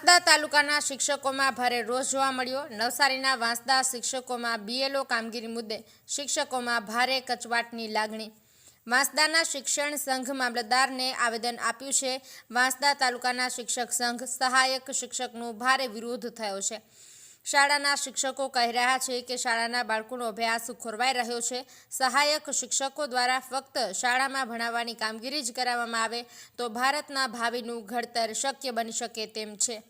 વાંસદા તાલુકાના શિક્ષકોમાં ભારે રોષ જોવા મળ્યો. નવસારીના વાંસદા શિક્ષકોમાં બીએલઓ કામગીરી મુદ્દે શિક્ષકોમાં ભારે કચવાટની લાગણી. વાંસદાના શિક્ષણ સંઘ મામલતદારને આવેદન આપ્યું છે. વાંસદા તાલુકાના શિક્ષક સંઘ સહાયક શિક્ષકનો ભારે વિરોધ થયો છે. શાળાના શિક્ષકો કહી રહ્યા છે કે શાળાના બાળકોનો અભ્યાસ ખોરવાઈ રહ્યો છે. સહાયક શિક્ષકો દ્વારા ફક્ત શાળામાં ભણાવવાની કામગીરી જ કરાવવામાં આવે તો ભારતના ભાવિનું ઘડતર શક્ય બની શકે તેમ છે.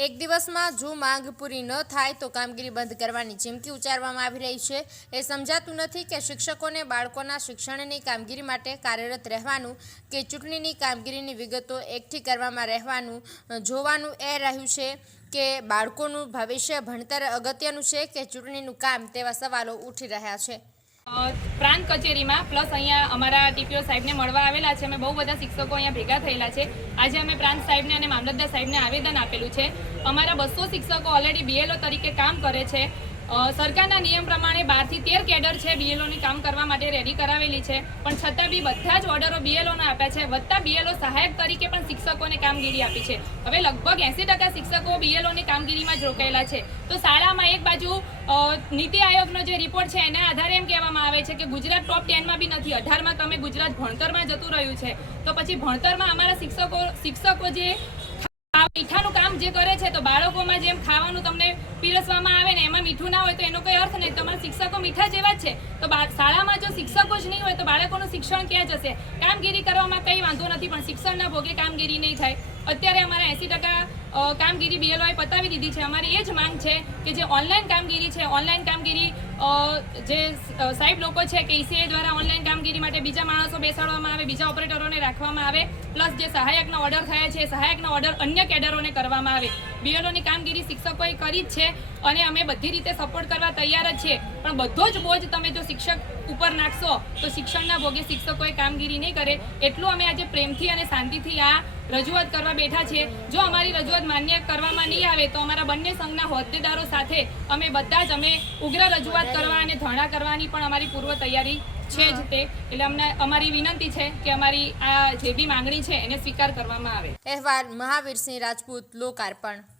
એક દિવસમાં જો માંગ પૂરી ન થાય તો કામગીરી બંધ કરવાની ચીમકી ઉચ્ચારવામાં આવી રહી છે. એ સમજાતું નથી કે શિક્ષકોને બાળકોના શિક્ષણની કામગીરી માટે કાર્યરત રહેવાનું કે ચૂંટણીની કામગીરીની વિગતો એકઠી કરવામાં રહેવાનું જોવાનું એ રહ્યું છે કે બાળકોનું ભવિષ્ય ભણતર અગત્યનું છે કે ચૂંટણીનું કામ તેવા સવાલો ઉઠી રહ્યા છે. પ્રાંત કચેરીમાં, પ્લસ અહીંયા અમારા ટીપીઓ સાહેબને મળવા આવેલા છે. અમે બહુ બધા શિક્ષકો અહીંયા ભેગા થયેલા છે. આજે અમે પ્રાંત સાહેબને અને મામલતદાર સાહેબને આવેદન આપેલું છે. અમારા બસો શિક્ષકો ઓલરેડી બીએલઓ તરીકે કામ કરે છે. સરકારના નિયમ પ્રમાણે બારથી તેર કેડર છે બીએલઓની કામ કરવા માટે રેડી કરાવેલી છે. પણ છતાં બી બધા જ ઓર્ડરો બીએલઓને આપ્યા છે. વધતા બીએલઓ સહાયક તરીકે પણ શિક્ષકોને કામગીરી આપી છે. હવે લગભગ એંસી ટકા શિક્ષકો બીએલઓની કામગીરીમાં જ રોકાયેલા છે. તો શાળામાં એક બાજુ નીતિ આયોગનો જે રિપોર્ટ છે એના આધારે એમ કહેવામાં આવે છે કે ગુજરાત ટોપ ટેનમાં બી નથી. અઢારમાં તમે ગુજરાત ભણતરમાં જતું રહ્યું છે. તો પછી ભણતરમાં અમારા શિક્ષકો શિક્ષકો જે મીઠાનું કામ જે કરે છે, તો બાળકોમાં જેમ ખાવાનું તમને પીરસવામાં આવે ને એમાં મીઠું ના હોય તો એનો કોઈ અર્થ નહીં. તમારા શિક્ષકો મીઠા જેવા જ છે. તો શાળામાં જો શિક્ષકો જ નહીં હોય, તો બાળકોનું શિક્ષણ ક્યાં જશે? કામગીરી કરવામાં કંઈ વાંધો નથી, પણ શિક્ષણના ભોગે કામગીરી નહીં થાય. અત્યારે અમારા એંસી ટકા કામગીરી બીએલઓએ પતાવી દીધી છે. અમારી એ જ માંગ છે કે જે ઓનલાઈન કામગીરી છે ઓનલાઈન કામગીરી જે સાહેબ લોકો છે કે ઈસીએ દ્વારા ઓનલાઈન કામગીરી માટે બીજા માણસો બેસાડવામાં આવે, બીજા ઓપરેટરોને રાખવામાં આવે પ્લસ જે સહાયકના ઓર્ડર થયા છે સહાયકના ઓર્ડર અન્ય કેડરોને કરવામાં આવે. બીએલઓની કામગીરી શિક્ષકોએ કરી જ છે અને અમે બધી રીતે સપોર્ટ કરવા તૈયાર જ છીએ. પણ બધો જ બોજ તમે જો શિક્ષક ઉપર નાખશો, તો શિક્ષણના ભોગે શિક્ષકોએ કામગીરી નહીં કરે. એટલું અમે આજે પ્રેમથી અને શાંતિથી આ રજૂઆત કરવા બેઠા છીએ. જો અમારી રજૂઆત માન્ય કરવામાં નહીં આવે, તો અમારા બંને સંઘના હોદ્દેદારો સાથે અમે બધા જ અમે ઉગ્ર રજૂઆત કરવા અને ધરણા કરવાની પણ અમારી પૂર્વ તૈયારી છે જ તે. એટલે અમને અમારી વિનંતી છે કે અમારી આ જે બી માંગણી છે એને સ્વીકાર કરવામાં આવે. અહેવાલ, મહાવીરસિંહ રાજપૂત, લોકાર્પણ.